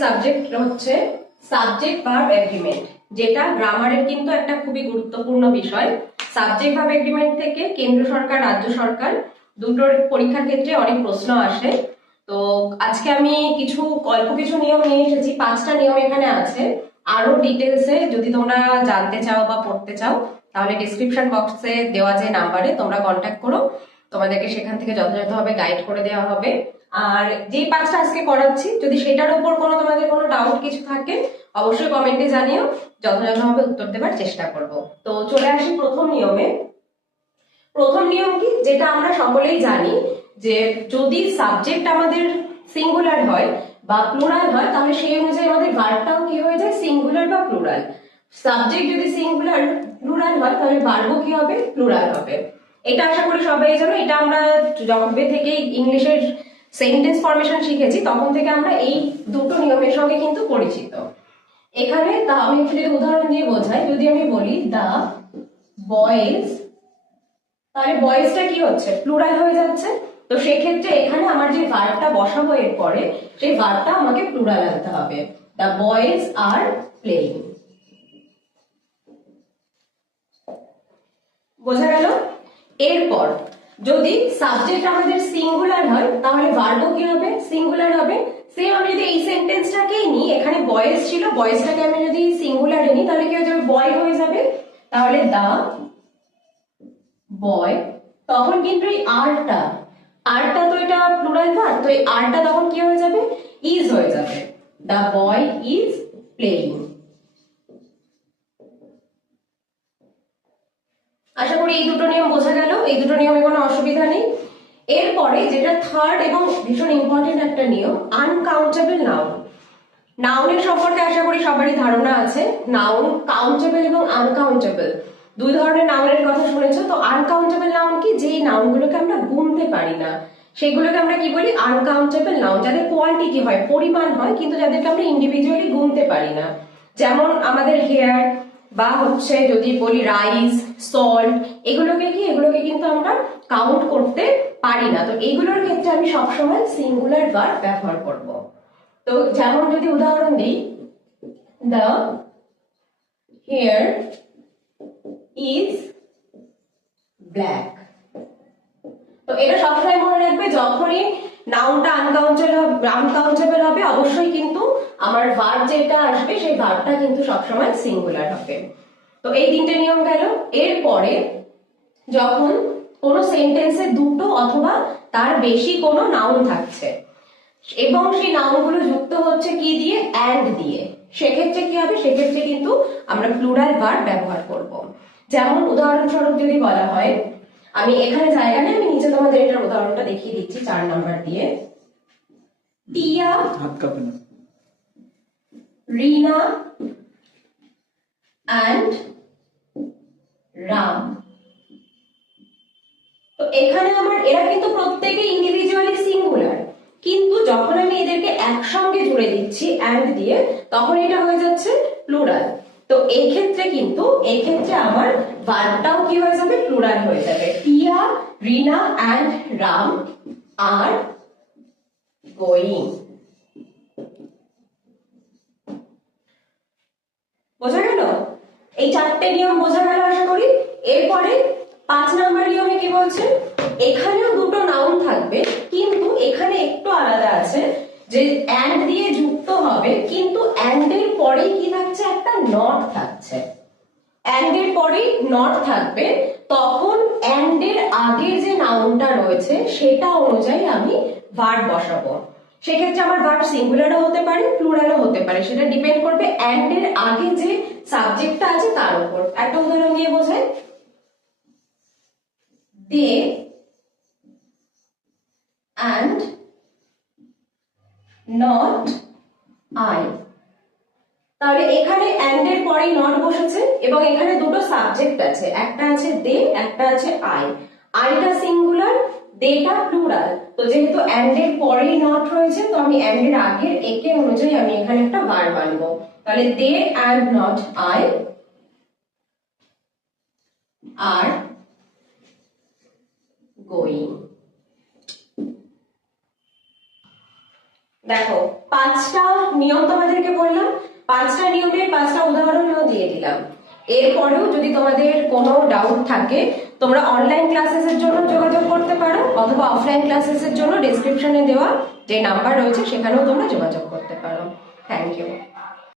Subject হচ্ছে subject verb agreement, যেটা গ্রামারের কিন্তু একটা খুবই গুরুত্বপূর্ণ বিষয়। সাবজেক্ট ভার্ব এগ্রিমেন্ট থেকে কেন্দ্র সরকার রাজ্য সরকার দুটোর পরীক্ষার ক্ষেত্রে অনেক প্রশ্ন আসে। তো আজকে আমি কিছু নিয়ম নিয়ে এসেছি, 5টা নিয়ম এখানে আছে। আরো ডিটেলসে যদি তোমরা জানতে চাও বা পড়তে চাও তাহলে ডিসক্রিপশন বক্সে দেওয়া যে নাম্বারে তোমরা কন্ট্যাক্ট করো, তোমাদেরকে সেখান থেকে যথাযথভাবে গাইড করে দেওয়া হবে। আর যেই 5টা আজকে করাচ্ছি, যদি সেটার উপর তোমাদের কোনো ডাউট কিছু থাকে অবশ্যই কমেন্টে জানিও, যথাযথভাবে উত্তর দেওয়ার চেষ্টা করব। তো চলে আসি প্রথম নিয়মে। প্রথম নিয়ম কি, যেটা আমরা সকলেই জানি, যে যদি সাবজেক্ট আমাদের সিঙ্গুলার হয় বা প্লুরাল হয় তাহলে সেই অনুযায়ী আমাদের ভার্বটাও কি হয়ে যায়, সিঙ্গুলার বা প্লুরাল। সাবজেক্ট যদি সিঙ্গুলার প্লুরাল হয় তাহলে ভার্বও কি হবে, প্লুরাল হবে। এটা আশা করি সবাই জানো। এটা আমরা যবে থেকে ইংলিশের সেন্টেন্স ফরমেশন শিখেছি তখন থেকে আমরা এই দুটো নিয়মের সঙ্গে কিন্তু পরিচিত। এখানে আমি একটু যদি উদাহরণ দিয়ে বোঝাই, যদি আমি বলি দা বয়েজ, তাহলে বয়েজটা কি হচ্ছে, প্লুরাল হয়ে যাচ্ছে। তো সেক্ষেত্রে এখানে আমার যে ভার্বটা বসাবো এর পরে, সেই ভার্বটা আমাকে প্লুরাল আনতে হবে। দা বয়েজ আর প্লেইং। বোঝা গেল? এরপর যদি সাবজেক্ট আমাদের সিঙ্গুলার হয় তাহলে ভার্বও কি হবে, সিঙ্গুলার হবে। সেম আমি যদি এই সেন্টেন্সটাকেই নিই, এখানে বয়েজ ছিল, বয়েজটাকে আমি যদি সিঙ্গুলারে নিই তাহলে কি হয়ে যাবে, বয় হয়ে যাবে। তাহলে দা বয়, তখন কিন্তু এই আরটা তো এটা প্লুরাল ভার্ব, তো এই আরটা তখন কি হয়ে যাবে, ইজ হয়ে যাবে। দা বয় ইজ প্লেইং। আশা করি এই দুটো নিয়ম বোঝা গেল, এই দুটো নিয়মে কোনো অসুবিধা নেই। এরপরে যেটা থার্ড এবং ভীষণ ইম্পর্টেন্ট একটা নিয়ম, আনকাউন্টেবল নাউন। নাউনের সম্পর্কে আশা করি সবারই ধারণা আছে। নাউন কাউন্টেবল এবং আনকাউন্টেবল দুই ধরনের নাউনের কথা শুনেছো। তো আনকাউন্টেবল নাউন কি, যেই নাউনগুলোকে আমরা গুনতে পারি না সেগুলোকে আমরা কি বলি, আনকাউন্টেবল নাউন। যাদের কোয়ান্টিটি হয়, পরিমাণ হয়, কিন্তু যাদেরকে আমরা ইন্ডিভিজুয়ালি গুনতে পারি না। যেমন আমাদের হেয়ার বা হচ্ছে যদি বলি রাইস, সল্ট, এগুলোকে কিন্তু আমরা কাউন্ট করতে পারি না। তো এইগুলোর ক্ষেত্রে আমি সবসময় সিঙ্গুলার ভার্ব ব্যবহার করব। তো যেমন যদি উদাহরণ দিই, the hair is black। তো এটা সবসময় মনে রাখবে, যখনই নাউনটা আনকাউন্টেবল হবে অবশ্যই কিন্তু আমার ভার্ব যেটা আসবে সেই ভার্বটা কিন্তু সবসময় সিঙ্গুলার হবে। তো এই তিনটে নিয়ম গেল। এরপরে যখন কোনো সেন্টেন্সে দুটো অথবা তার বেশি কোনো নাউন থাকছে এবং সেই নাউনগুলো যুক্ত হচ্ছে কি দিয়ে, অ্যান্ড দিয়ে, সেক্ষেত্রে কি হবে, সেক্ষেত্রে কিন্তু আমরা প্লুরাল ভার্ব ব্যবহার করব। যেমন উদাহরণস্বরূপ যদি বলা হয়, আমি এখানে জায়গা নেই, আমি নিচে তোমাদের এটার উদাহরণটা দেখিয়ে দিচ্ছি 4 নাম্বার দিয়ে। টিয়া, রিনা অ্যান্ড রাম। তো এখানে আমার এরা কিন্তু প্রত্যেকে ইন্ডিভিজুয়ালি সিঙ্গুলার, কিন্তু যখন আমি এদেরকে একসঙ্গে জুড়ে দিচ্ছি অ্যান্ড দিয়ে তখন এটা হয়ে যাচ্ছে প্লুরাল। তো এই ক্ষেত্রে আমার ভার্বটাও কি হয়ে যাবে, প্লুরাল হয়ে যাবে। টিয়া, রিনা অ্যান্ড রাম আর গোয়িং। বোঝা গেল? এই 4টে নিয়ম বোঝা গেল আশা করি। এরপরে 5 নাম্বার নিয়মে কি বলছে, এখানেও দুটো নাউন থাকবে কিন্তু এখানে একটু আলাদা আছে, যে অ্যান্ড দিয়ে যুক্ত হবে কিন্তু অ্যান্ড এর পরে কি থাকছে, একটা নট থাকছে। অ্যান্ড এর পরে নট থাকবে, তখন অ্যান্ড এর আগের যে নাউনটা রয়েছে সেটা অনুযায়ী আমি ভার্ব বসাবো। সেক্ষেত্রে আমার ভার্ব সিঙ্গুলারও হতে পারে, প্লুরালও হতে পারে, সেটা ডিপেন্ড করবে অ্যান্ড এর আগে যে সাবজেক্টটা আছে তার উপর। একটা উদাহরণ দিয়ে বোঝাই, দে and not I। তাহলে এখানে and এর পরে নট বসেছে এবং এখানে দুটো সাবজেক্ট আছে, একটা আছে দে, একটা আছে আই। আইটা সিঙ্গুলার, দেটা প্লুরাল। তো যেহেতু and এর পরেই নট রয়েছে, তো আমি and এর আগের একে অনুযায়ী আমি এখানে একটা ভার্ব আনবো। তাহলে দে and not I are going। দেখো 5টা নিয়ম তোমাদেরকে বললাম, 5টা নিয়মের 5টা উদাহরণও দিয়ে দিলাম। এরপরেও যদি তোমাদের কোনো ডাউট থাকে তোমরা অনলাইন ক্লাসেসের জন্য যোগাযোগ করতে পারো, অথবা অফলাইন ক্লাসেসের জন্য ডেসক্রিপশনে দেওয়া যে নাম্বার রয়েছে সেখানেও তোমরা যোগাযোগ করতে পারো। Thank you.